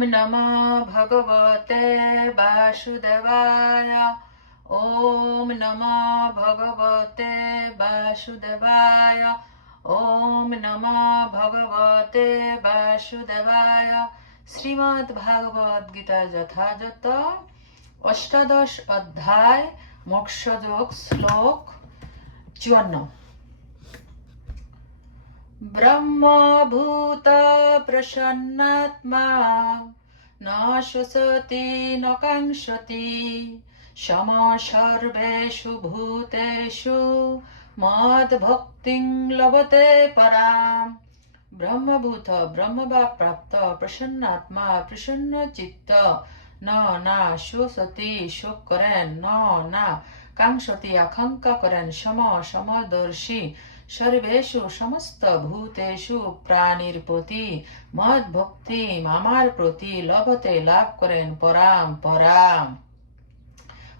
ॐ नमः भगवते वासुदेवाय ॐ नमः भगवते वासुदेवाय ॐ नमः भगवते वासुदेवाय শ্রীমদ্ ভাগবত গীতা যথাযথ অষ্টাদশ অধ্যায় মোক্ষযোগ শ্লোক চুয়ান্ন ব্রহ্মভূত প্রসন্নাত্মা ন শোষতি ন কাঙ্ক্ষতি সম সর্বেষু ভূতেষু মদ ভক্তিং লভতে পরাম ব্রহ্মভূত ব্রহ্মবা প্রাপ্ত প্রসন্নাত্মা প্রসন্ন চিত্ত ন শোষতি শোক করেন ন না কাঙ্ক্ষতি আকাঙ্ক্ষা করেন সম সমদর্শী সর্বেষু সমস্ত ভূতেষু প্রাণীর প্রতি মদ ভক্তি আমার প্রতি লভতে লাভ করেন পরাম পরাম।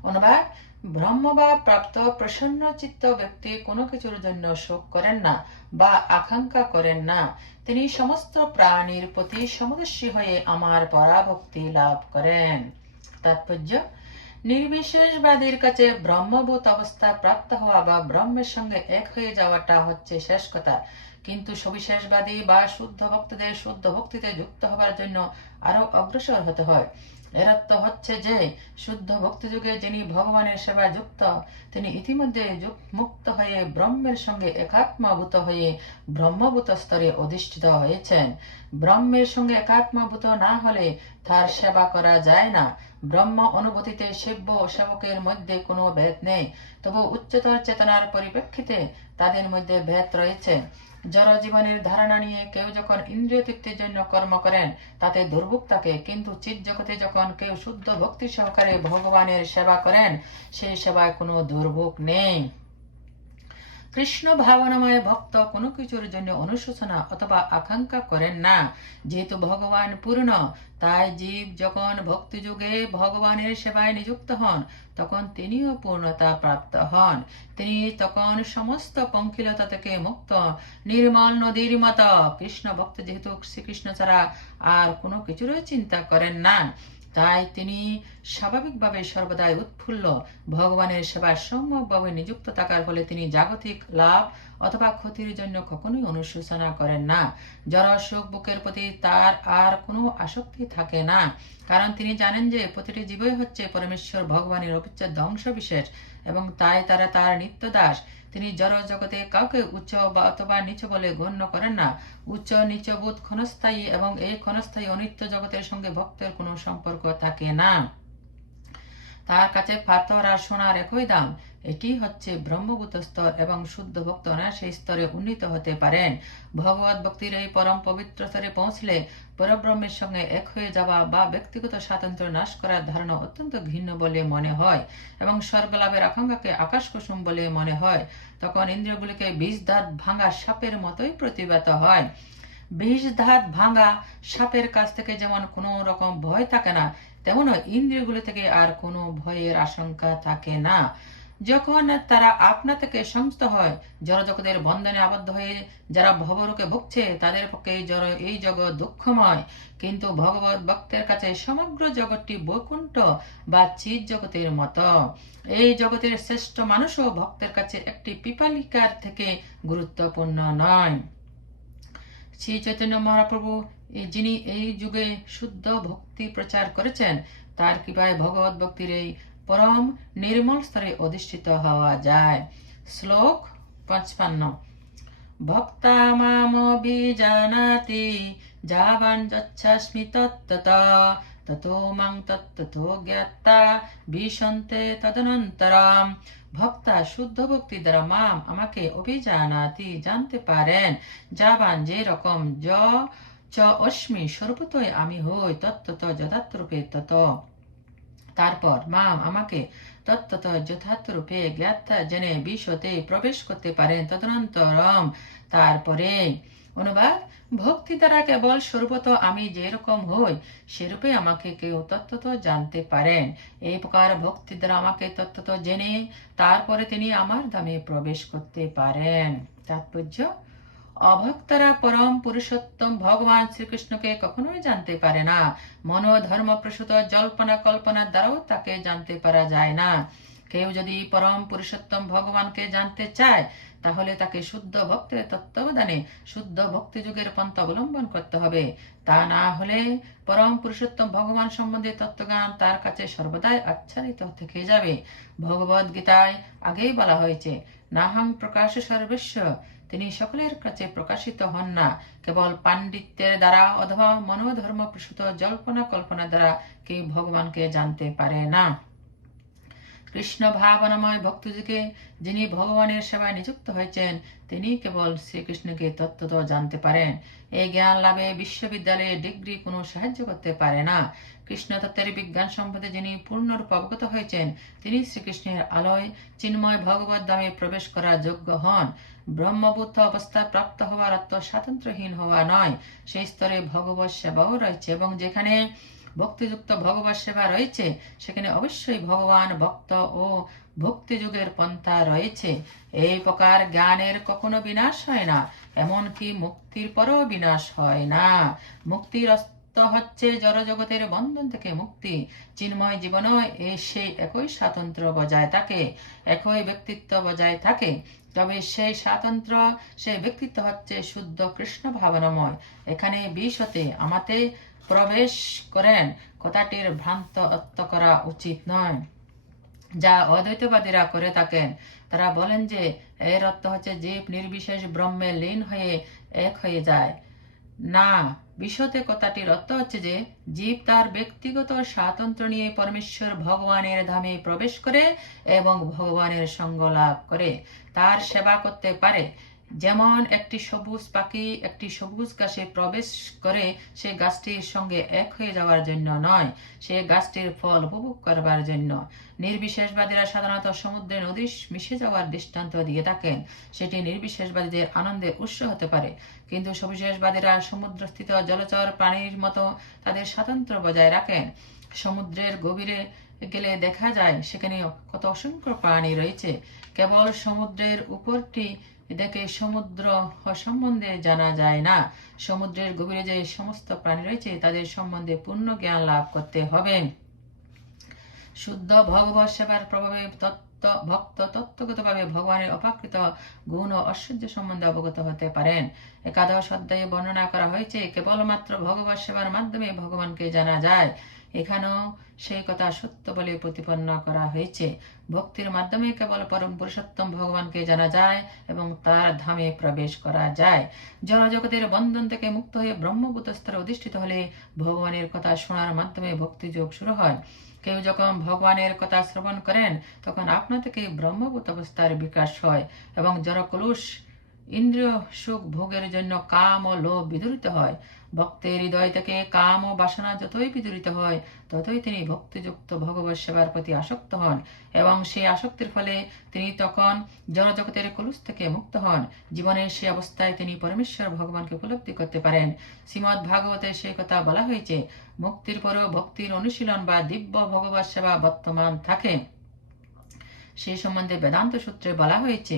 অনুবাদ, ব্রহ্ম বা প্রাপ্ত প্রসন্ন চিত্ত ব্যক্তি কোনো কিছুর জন্য শোক করেন না বা আকাঙ্ক্ষা করেন না। তিনি সমস্ত প্রাণীর প্রতি সমদর্শী হয়ে আমার পরাভক্তি লাভ করেন। তাৎপর্য নির্বিশেষবাদীর কাছে ব্রহ্মভূত অবস্থা প্রাপ্ত হওয়া বা ব্রহ্মের সঙ্গে এক হয়ে যাওয়াটা হচ্ছে শেষ কথা। কিন্তু সবিশেষবাদী বা শুদ্ধ ভক্তদের শুদ্ধ ভক্তিতে যুক্ত হবার জন্য আরও অগ্রসর হতে হয়। এর অর্থ হচ্ছে যে শুদ্ধ ভক্তি যুগে যিনি ভগবানের সেবা যুক্ত, তিনি ইতিমধ্যে মুক্ত হয়ে ব্রহ্মের সঙ্গে একাত্মভূত হয়ে ব্রহ্মভূত স্তরে অধিষ্ঠিত হয়েছেন। ব্রহ্মের সঙ্গে একাত্মভূত না হলে তার সেবা করা যায় না। ব্রহ্ম অনুভূতিতে সেব্য সেবকের মধ্যে কোনো ভেদ নেই। তবু উচ্চতর চেতনার পরিপ্রেক্ষিতে তাদের মধ্যে ভেদ রয়েছে। জড় জীবনের ধারণা নিয়ে কেউ যখন ইন্দ্রিয় তৃপ্তির জন্য কর্ম করেন, তাতে দুর্ভোগ থাকে কিন্তু চিৎ জগতে যখন কেউ শুদ্ধ ভক্তি সহকারে ভগবানের সেবা করেন, সেই সেবায় কোনো দুর্ভোগ নেই। কৃষ্ণ ভাবনাময় ভক্ত কোনো কিছুর জন্য অনুশোচনা অথবা আকাঙ্ক্ষা করেন না। যেহেতু ভগবান পূর্ণ, তাই জীব যখন ভক্তি যুগে ভগবানের সেবায় নিযুক্ত হন, তখন তিনিও পূর্ণতা প্রাপ্ত হন। তিনি তখন সমস্ত পঙ্কিলতা থেকে মুক্ত। নির্মল নদীর মতো কৃষ্ণ ভক্ত যেহেতু শ্রীকৃষ্ণ ছাড়া আর কোনো কিছুরই চিন্তা করেন না। তাই তিনি স্বাভাবিকভাবে সর্বদাই উৎফুল্ল। ভগবানের সেবায় সম্যকভাবে নিযুক্ত থাকার ফলে তিনি জাগতিক লাভ অথবা ক্ষতির জন্য কখনোই অনুশোচনা করেন না। জড় সুখ বুকের প্রতি তার আর কোনো আসক্তি থাকে না। কারণ তিনি জানেন যে প্রতিটি জীবই হচ্ছে পরমেশ্বর ভগবানের অবিচ্ছেদ্য অংশ বিশেষ এবং তাই তারা তার নিত্য দাস। তিনি জড় জগতে কাউকে উচ্চ বা অথবা নিচ বলে গণ্য করেন না। উচ্চ, নিচ বোধ ক্ষণস্থায়ী এবং এই ক্ষণস্থায়ী অনিত্য জগতের সঙ্গে ভক্তের কোনো সম্পর্ক থাকে না। তার কাছে পাথর আর সোনার একই দাম। এটি হচ্ছে ব্রহ্মভূত স্তর এবং শুদ্ধ ভক্তরা সেই স্তরে উন্নীত হতে পারেন। ভগবত ভক্তির এই পরম পবিত্র স্তরে পৌঁছলে পরব্রহ্মের সঙ্গে এক হয়ে যাওয়া বা ব্যক্তিগত স্বাতন্ত্র্য নাশ করার ধারণা অত্যন্ত ঘৃণ্য বলে মনে হয় এবং স্বর্গলাভের আকাঙ্ক্ষাকে আকাশ কুসুম বলে মনে হয়। তখন ইন্দ্রিয়গুলিকে বিষ দাঁত ভাঙা সাপের মতোই প্রতিবাত হয়। বিষ ধাত ভাঙা সাপের কাছ থেকে যেমন কোনো রকম ভয় থাকে না, তেমনও ইন্দ্রিয়গুলি থেকে আর কোনো ভয়ের আশঙ্কা থাকে না। যখন তারা আপনা থেকে সমস্ত হয়, জড়জগতের বন্ধনে আবদ্ধ হয়ে যারা ভবরূপে ভুগছে, তাদের পক্ষে এই জড় এই জগৎ দুঃখময়। কিন্তু ভগবত ভক্তের কাছে সমগ্র জগৎটি বৈকুণ্ঠ বা চিৎ জগতের মতো। এই জগতের শ্রেষ্ঠ মানুষও ভক্তের কাছে একটি পিপালিকার থেকে গুরুত্বপূর্ণ নয়। শ্রী চৈতন্য মহাপ্রভু যিনি এই যুগে শুদ্ধ ভক্তি প্রচার করেছেন, তার কৃপায় ভগবত ভক্তির এই পরম নির্মল স্তরে অধিষ্ঠিত হওয়া যায়। শ্লোক পঞ্চান্ন ভক্তা মাম বিজানাতি, যাবান যচ্ছাস্মি তত্তত, ততো মাং তত্ততো জ্ঞাত্তা বিশন্তে তদনন্তরম। ভক্তা শুদ্ধ ভক্তি দ্বারা মাম আমাকে অভিজানাতি জানতে পারেন। যাবান যে রকম য, চ, অস্মি স্বরূপতই আমি হই তত্ত্বত যথার্থরূপে তত। তারপর মাম আমাকে তত্ত্বত যথার্থরূপে জ্ঞাতা জেনে বিশ্বতে প্রবেশ করতে পারেন। তদনন্তরম তারপরে অনুবাদ, ভক্তি দ্বারা কেবল স্বরূপত আমি যেরকম হই, সেরূপে আমাকে কেউ তত্ত্বত জানতে পারেন। এই প্রকার ভক্তি দ্বারা আমাকে তত্ত্বত জেনে তারপরে তিনি আমার ধামে প্রবেশ করতে পারেন। তাৎপর্য অভক্তরা পরম পুরুষোত্তম ভগবান শ্রীকৃষ্ণকে কখনোই জানতে পারে না। মনোধর্ম প্রসূত জল্পনা কল্পনার দ্বারাও তাকে জানতে পারা যায় না। কেউ যদি পরম পুরুষোত্তম ভগবানকে জানতে চায়, তাহলে তাকে শুদ্ধ ভক্তের তত্ত্বাবধানে, শুদ্ধ ভক্তি যুগের পন্থা অবলম্বন করতে হবে। তা না হলে পরম পুরুষোত্তম ভগবান সম্বন্ধে তত্ত্বজ্ঞান তার কাছে সর্বদাই আচ্ছাদিত থেকে যাবে। ভগবদ গীতায় আগেই বলা হয়েছে, নাহং প্রকাশ সর্বস্ব তিনি সকলের কাছে প্রকাশিত হন না। কেবল পাণ্ডিত্যের দ্বারা অথবা মনোধর্ম প্রসূত জল্পনা কল্পনা দ্বারা কেউ ভগবানকে জানতে পারে না। কৃষ্ণ ভাবনাময় ভক্তযুগে যিনি ভগবানের সেবায় নিযুক্ত হয়েছেন, তিনি কেবল শ্রীকৃষ্ণকে তত্ত্বত জানতে পারেন। এই জ্ঞান লাভে বিশ্ববিদ্যালয়ে ডিগ্রি কোনো সাহায্য করতে পারে না। কৃষ্ণ তত্ত্বের বিজ্ঞান সম্পদে যিনি পূর্ণরূপে অবগত হয়েছেন, তিনি শ্রীকৃষ্ণের আলোয় চিন্ময় ভগবত দামে প্রবেশ করার যোগ্য হন। ব্রহ্মবুদ্ধ অবস্থা প্রাপ্ত হওয়ার অর্থ স্বাতন্ত্র্যহীন হওয়া নয়। সেই স্তরে ভগবত সেবাও রয়েছে এবং যেখানে ভক্তিযুক্ত ভগবত সেবা রয়েছে। সেখানে অবশ্যই ভগবান ভক্ত ও ভক্তি যুগের পন্থা রয়েছে। এই প্রকার জ্ঞানের কখনো বিনাশ হয় না, এমনকি মুক্তির পরও বিনাশ হয় না। মুক্তির অস্ত হচ্ছে জড়জগতের বন্ধন থেকে মুক্তি। চিন্ময় জীবনও এ সেই একই স্বাতন্ত্র্য বজায় থাকে, একই ব্যক্তিত্ব বজায় থাকে। তবে সেই স্বাতন্ত্র সেই ব্যক্তিত্ব হচ্ছে শুদ্ধ কৃষ্ণ ভাবনাময়। এখানে বিশতে আমাতে প্রবেশ করেন, কথাটির ভ্রান্ত অর্থ করা উচিত নয়। যা অদ্বৈতবাদীরা করে থাকেন। তারা বলেন যে, এর অর্থ হচ্ছে জীব নির্বিশেষ ব্রহ্মে লীন হয়ে এক হয়ে যায়। না বিশতে কথাটির অর্থ হচ্ছে যে, জীব তার ব্যক্তিগত স্বাতন্ত্র নিয়ে পরমেশ্বর ভগবানের ধামে প্রবেশ করে এবং ভগবানের সঙ্গ লাভ করে। তার সেবা করতে পারে। যেমন একটি সবুজ পাখি একটি সবুজ গাছে প্রবেশ করে, সে গাছটির সঙ্গে এক হয়ে যাওয়ার জন্য নয়, সে গাছটির ফল উপভোগ করবার জন্য। নির্বিশেষবাদীরা সাধারণত সমুদ্রে নদী মিশে যাওয়ার দৃষ্টান্ত দিয়ে থাকেন। সেটি নির্বিশেষবাদীদের আনন্দের উৎস হতে পারে। কিন্তু সবিশেষবাদীরা সমুদ্রস্থিত জলচর প্রাণীর মতো তাদের স্বাতন্ত্র্য বজায় রাখেন। সমুদ্রের গভীরে গেলে দেখা যায়, সেখানে কত অসংখ্য প্রাণী রয়েছে। কেবল সমুদ্রের উপরটি এটাকে সমুদ্র সম্বন্ধে জানা যায় না। সমুদ্রের গভীরে যে সমস্ত প্রাণী রয়েছে, তাদের সম্বন্ধে পূর্ণ জ্ঞান লাভ করতে হবে। শুদ্ধ ভগবত সেবার প্রভাবে তত্ত্ব, ভক্ত তত্ত্বগতভাবে ভগবানের অপাকৃত গুণ ও ঐশ্বর্য সম্বন্ধে অবগত হতে পারেন। একাদশ অধ্যায়ে বর্ণনা করা হয়েছে, কেবলমাত্র ভগবত সেবার মাধ্যমে ভগবানকে জানা যায়। এখানেও সেই কথা সত্য বলে প্রতিপন্ন করা হয়েছে। ভক্তির মাধ্যমে কেবল পরম পুরুষোত্তম ভগবানকে জানা যায় এবং তার ধামে প্রবেশ করা যায়। জনজগতের বন্ধন থেকে মুক্ত হয়ে ব্রহ্মভূত স্তরে অধিষ্ঠিত হলে ভগবানের কথা শোনার মাধ্যমে ভক্তি যোগ শুরু হয়। কেউ যখন ভগবানের কথা শ্রবণ করেন, তখন আপনা থেকে ব্রহ্মভূত অবস্থার বিকাশ হয় এবং জড়কলুষ, ইন্দ্রিয় সুখ ভোগের জন্য কাম ও লোভ বিদরিত হয়। ভক্তের হৃদয় থেকে কাম ও বাসনা যতই বিদরিত হয়, ততই তিনি ভক্তিযুক্ত ভগবত সেবার প্রতি আসক্ত হন এবং সেই আসক্তির ফলে তিনি তখন জনজগতের কলুষ থেকে মুক্ত হন। জীবনের সে অবস্থায় তিনি পরমেশ্বর ভগবানকে উপলব্ধি করতে পারেন। শ্রীমৎ ভাগবতে সেই কথা বলা হয়েছে, মুক্তির পরও ভক্তির অনুশীলন বা দিব্য ভগবত সেবা বর্তমান থাকে। সেই সম্বন্ধে বেদান্ত সূত্রে বলা হয়েছে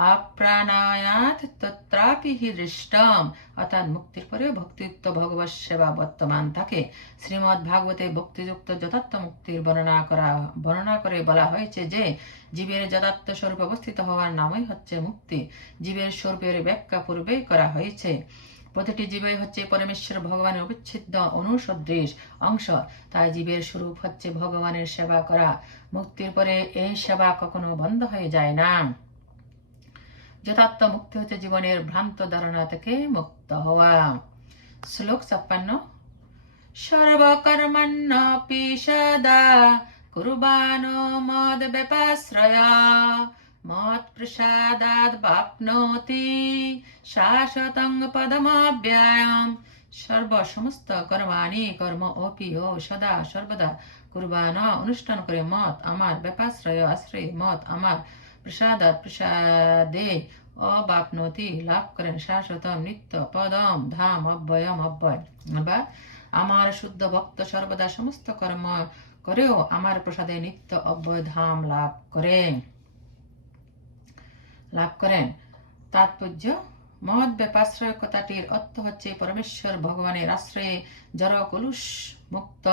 আপ্রাণায়াত তত্রাপি হি দৃষ্টম। অর্থাৎ মুক্তির পরে ভক্তিযুক্ত ভগবত সেবা বর্তমান থাকে শ্রীমৎ ভাগবতে ভক্তিযুক্ত যথার্থ মুক্তির বর্ণনা করা, বর্ণনা করে বলা হয়েছে যে, জীবের যথার্থ স্বরূপ অবস্থিত হওয়ার নামই হচ্ছে মুক্তি। জীবের স্বরূপের ব্যাখ্যা পূর্বেই করা হয়েছে। প্রতিটি জীবই হচ্ছে পরমেশ্বর ভগবানের অবিচ্ছেদ্য অনুসদৃশ অংশ। তাই জীবের স্বরূপ হচ্ছে ভগবানের সেবা করা। মুক্তির পরে এই সেবা কখনো বন্ধ হয়ে যায় না। যথার্থ মুক্তি হচ্ছে জীবনের ভ্রান্ত ধারণা থেকে মুক্ত হওয়া শ্লোক ছাপ্পান্ন সর্বকর্মণ্যপি সদা কুর্বানো মদ ব্যপাশ্রয়া মত প্রসাদাদ বাপ্নোতি শাশ্বতং পদমাব্যায়াম সর্ব সমস্ত কর্মাণি কর্ম অপি ও সদা সর্বদা কুরবান অনুষ্ঠান করে মত আমার ব্যাপাশ্রয় আশ্রয় মত আমার প্রসাদাত প্রসাদে অবাপনতি লাভ করেন শাশ্বতম নিত্য পদম ধাম অব্যয়ম অব্যয় বা আমার শুদ্ধ ভক্ত সর্বদা সমস্ত কর্ম করেও আমার প্রসাদে নিত্য অব্যয় ধাম লাভ করেন লাভ করেন তাৎপর্য মহৎ ব্যাপাশ্রয় কথাটির অর্থ হচ্ছে পরমেশ্বর ভগবানের আশ্রয়ে জড় কলুষ মুক্ত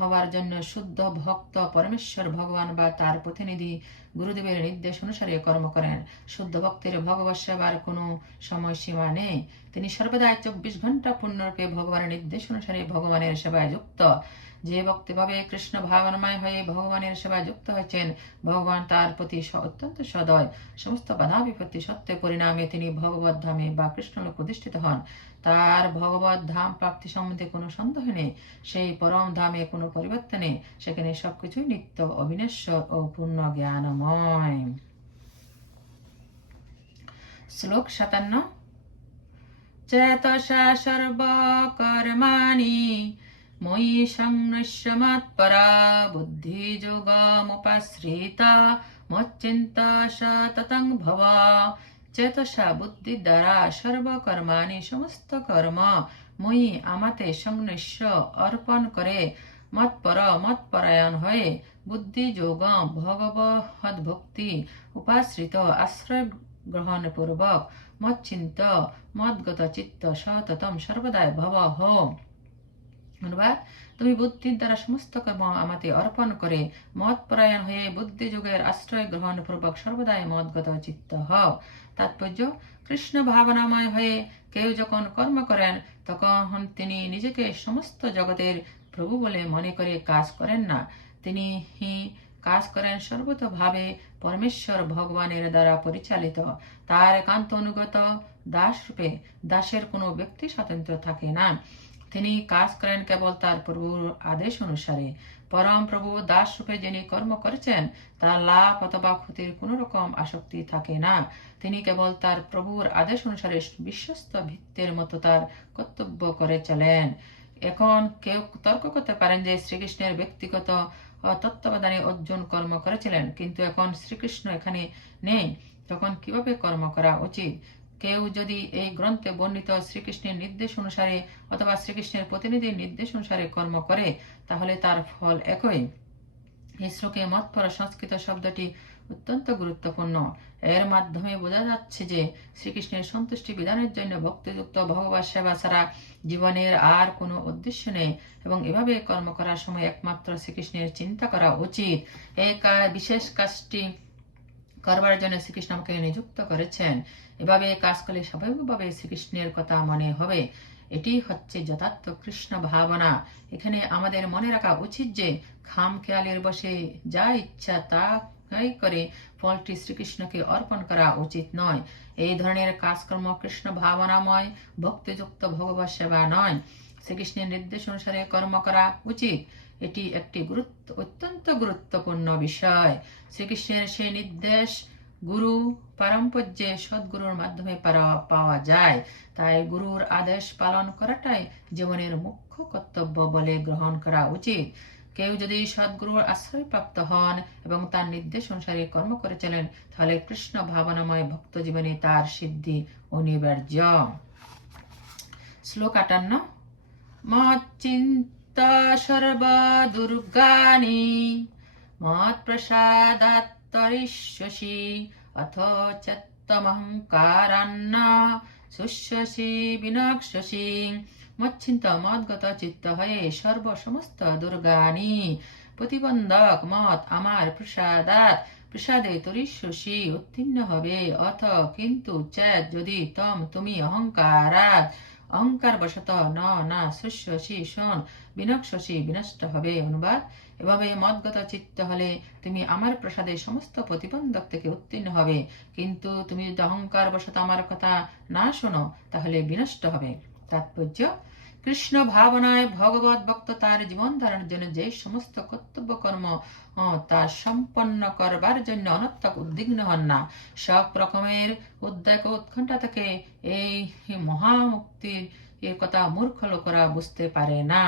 হওয়ার জন্য শুদ্ধ ভক্ত পরমেশ্বর ভগবান বা তার প্রতিনিধি গুরুদেবের নির্দেশ অনুসারে কর্ম করেন। শুদ্ধ ভক্তের ভগবত সেবার কোনো সময়সীমা নেই। তিনি সর্বদাই চব্বিশ ঘণ্টা পূর্ণরূপে ভগবানের নির্দেশ অনুসারে ভগবানের সেবায় যুক্ত। যে ভক্তিভাবে কৃষ্ণ ভাবনাময় হয়ে ভগবানের সেবায় যুক্ত হয়েছেন, ভগবান তার প্রতি অত্যন্ত সদয়। সমস্ত বাধা বিপত্তি সত্ত্বে পরিণামে তিনি ভগবত ধামে বা কৃষ্ণলোক প্রতিষ্ঠিত হন। তার ভগবত ধাম প্রাপ্তি সম্বন্ধে কোনো সন্দেহ নেই। সেই পরম ধামে কোনো পরিবর্তন সেখানে সবকিছুই নিত্য অবিনশ্বর ও পূর্ণ জ্ঞানময়। শ্লোক সাতান্ন। চেতসা সর্বকর্মাণি ময়ি সংনশ্য মাৎপরা বুদ্ধিযোগমুপাশ্রিতা মচ্চিন্তা সততং ভব চেতসা বুদ্ধি দ্বারা সর্বকর্মাণি সমস্ত কর্ম মই আমাতে সংনস্য অর্পণ করে মৎপর মৎপরায়ণ হয়ে বুদ্ধি যোগম ভগবৎ ভক্তি উপাশ্রিত আশ্রয় গ্রহণ পূর্বক মচ্চিন্ত মদগত চিত্ত সততম সর্বদাই ভব হো অনুবাদ তুমি বুদ্ধির দ্বারা সমস্ত কর্ম আমাতে অর্পণ করে মত পরায়ণ হয়ে বুদ্ধি যুগের আশ্রয় গ্রহণ পূর্বক সর্বদাই মদগত চিত্ত হও। তাৎপর্য, কৃষ্ণ ভাবনাময় হয়ে কেউ যখন কর্ম করেন, তখন তিনি নিজেকে সমস্ত জগতের প্রভু বলে মনে করে কাজ করেন না। তিনি কাজ করেন সর্বতভাবে পরমেশ্বর ভগবানের দ্বারা পরিচালিত। তার একান্ত অনুগত দাস রূপে দাসের কোনো ব্যক্তি স্বাতন্ত্র থাকে না। তিনি কাজ করেন কেবল তার প্রভুর আদেশ অনুসারে। পরম প্রভু দাস রূপে যিনি কর্ম করেছেন, তার লাভ অথবা ক্ষতির কোনো রকম আসক্তি থাকে না। তিনি কেবল তার প্রভুর আদেশ অনুসারে বিশ্বস্ত ভিত্তির মতো তার কর্তব্য করে চলেন। এখন কেউ তর্ক করতে পারেন যে শ্রীকৃষ্ণের ব্যক্তিগত তত্ত্বাবধানে অর্জুন কর্ম করেছিলেন, কিন্তু এখন শ্রীকৃষ্ণ এখানে নেই। তখন কীভাবে কর্ম করা উচিত? কেউ যদি এই গ্রন্থে বর্ণিত শ্রীকৃষ্ণের নির্দেশ অনুসারে অথবা শ্রীকৃষ্ণের প্রতিনিধির নির্দেশ অনুসারে কর্ম করে, তাহলে তার ফল একই। এই শ্লোকে মৎপর সংস্কৃত শব্দটি অত্যন্ত গুরুত্বপূর্ণ। এর মাধ্যমে বোঝা যাচ্ছে যে শ্রীকৃষ্ণের সন্তুষ্টি বিধানের জন্য ভক্তিযুক্ত ভগবত সেবা ছাড়া জীবনের আর কোনো উদ্দেশ্য নেই এবং এভাবে কর্ম করার সময় একমাত্র শ্রীকৃষ্ণের চিন্তা করা উচিত। এই বিশেষ কাজটি করবার জন্য শ্রীকৃষ্ণ আমাকে নিযুক্ত করেছেন। এভাবে কাজ করলে স্বাভাবিকভাবে শ্রীকৃষ্ণের কথা মনে হবে। এটি হচ্ছে যথার্থ কৃষ্ণ ভাবনা। এখানে আমাদের মনে রাখা উচিত যে খাম খেয়ালের বসে যা ইচ্ছা তা করে ফলটি শ্রীকৃষ্ণকে অর্পণ করা উচিত নয়। এই ধরনের কাজকর্ম কৃষ্ণ ভাবনাময়, ভক্তিযুক্ত ভগবত সেবা নয়। শ্রীকৃষ্ণের নির্দেশ অনুসারে কর্ম করা উচিত। এটি একটি গুরুত্ব অত্যন্ত গুরুত্বপূর্ণ বিষয়। শ্রীকৃষ্ণের সেই নির্দেশ গুরু পারম্পর্যে সদ্গুরুর মাধ্যমে পাওয়া যায়। তাই গুরুর আদেশ পালন করাটাই জীবনের মুখ্য কর্তব্য বলে গ্রহণ করা উচিত। কেউ যদি সদ্গুরুর আশ্রয়প্রাপ্ত হন এবং তার নির্দেশ অনুসারে কর্ম করে চলেন, তাহলে কৃষ্ণ ভাবনাময় ভক্ত জীবনে তার সিদ্ধি অনিবার্য। শ্লোক আটান্ন মচ্চিন্তা সর্ব দুর্গানি মৎপ্রসাদাত্তরিষ্যসি অথ চত্তমহংকারান্ন শুষ্যসি বিনক্ষসি মচ্ছিন্ত মদগত চিত্ত হয়ে সর্ব সমস্ত দুর্গানি প্রতিবন্ধক মত আমার প্রসাদাত প্রসাদে তরিষ্যসি উত্তীর্ণ হবে অথ কিন্তু চেত যদি তম তুমি অহংকারাত অহংকার বশত ন শোন বিনক্ষসি বিনষ্ট হবে অনুবাদ। এভাবে মদগত চিত্ত হলে তুমি আমার প্রসাদে সমস্ত প্রতিবন্ধক থেকে উত্তীর্ণ হবে। কিন্তু তুমি যদি অহংকার বশত আমার কথা না শোনো, তাহলে বিনষ্ট হবে। তাৎপর্য কৃষ্ণ ভাবনায় ভগবত ভক্ত তার জীবন ধারণের জন্য যে সমস্ত কর্তব্য কর্ম তা সম্পন্ন করবার জন্য অনর্থক উদ্বিগ্ন হন না। সব রকমের উদ্বেগ উৎকণ্ঠা থেকে এই মহামুক্তির এর কথা মূর্খ লোকরা বুঝতে পারে না।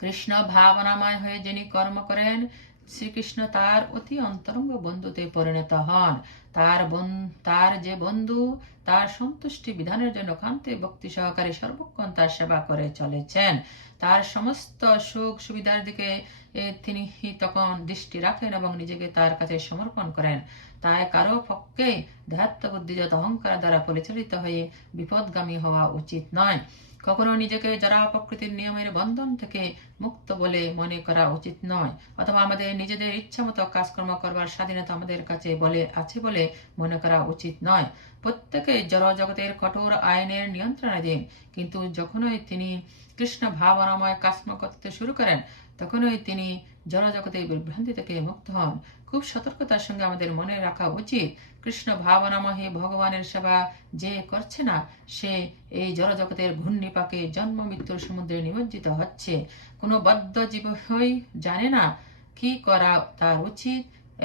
কৃষ্ণ ভাবনাময় হয়ে যিনি কর্ম করেন শ্রীকৃষ্ণ তার অতি অন্তরঙ্গ বন্ধুতে পরিণত হন। তার তার যে বন্ধু, তার সন্তুষ্টি বিধানের জন্য কান্তে ভক্তি সহকারে সর্বক্ষণ তার সেবা করে চলেছেন। তার সমস্ত সুখ সুবিধার দিকে তিনি তখন দৃষ্টি রাখেন এবং নিজেকে তার কাছে সমর্পণ করেন। তাই কারও পক্ষে দেহাত্ম বুদ্ধিজাত অহংকার দ্বারা পরিচালিত হয়ে বিপদগামী হওয়া উচিত নয়। কখনো নিজেকে যারা প্রকৃতির নিয়মের বন্ধন থেকে মুক্ত বলে মনে করা উচিত নয়। অথবা আমাদের নিজেদের ইচ্ছা মতো কাজকর্ম করবার স্বাধীনতা আমাদের কাছে বলে, আছে বলে মনে করা উচিত নয়। প্রত্যেকে জড় জগতের কঠোর আইনের নিয়ন্ত্রণাধীন। কিন্তু যখনই তিনি কৃষ্ণ ভাবনাময় কাজকর্ম করতে শুরু করেন তখনই তিনি জড় জগতের বিভ্রান্তি থেকে মুক্ত হন। খুব সতর্কতার সঙ্গে আমাদের মনে রাখা উচিত, কৃষ্ণ ভাবনামহে ভগবানের সেবা যে করছে না, সে এই জড় জগতের ঘূর্ণিপাকে জন্ম মৃত্যুর সমুদ্রে নিমজ্জিত হচ্ছে। কোনো বদ্ধ জীবই জানে না কি করা তার উচিত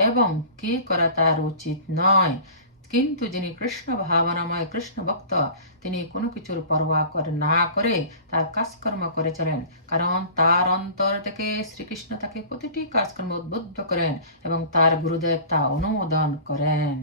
এবং কি করা তার উচিত নয়। কিন্তু যিনি কৃষ্ণ ভাবনাময়, কৃষ্ণ ভক্ত, তিনি কোনো কিছুর পরোয়া করে, না করে তার কাজকর্ম করে চলেন কারণ তার অন্তর থেকে শ্রীকৃষ্ণ তাকে প্রতিটি কাজকর্ম উদ্বুদ্ধ করেন এবং তার গুরুদেব তা অনুমোদন করেন।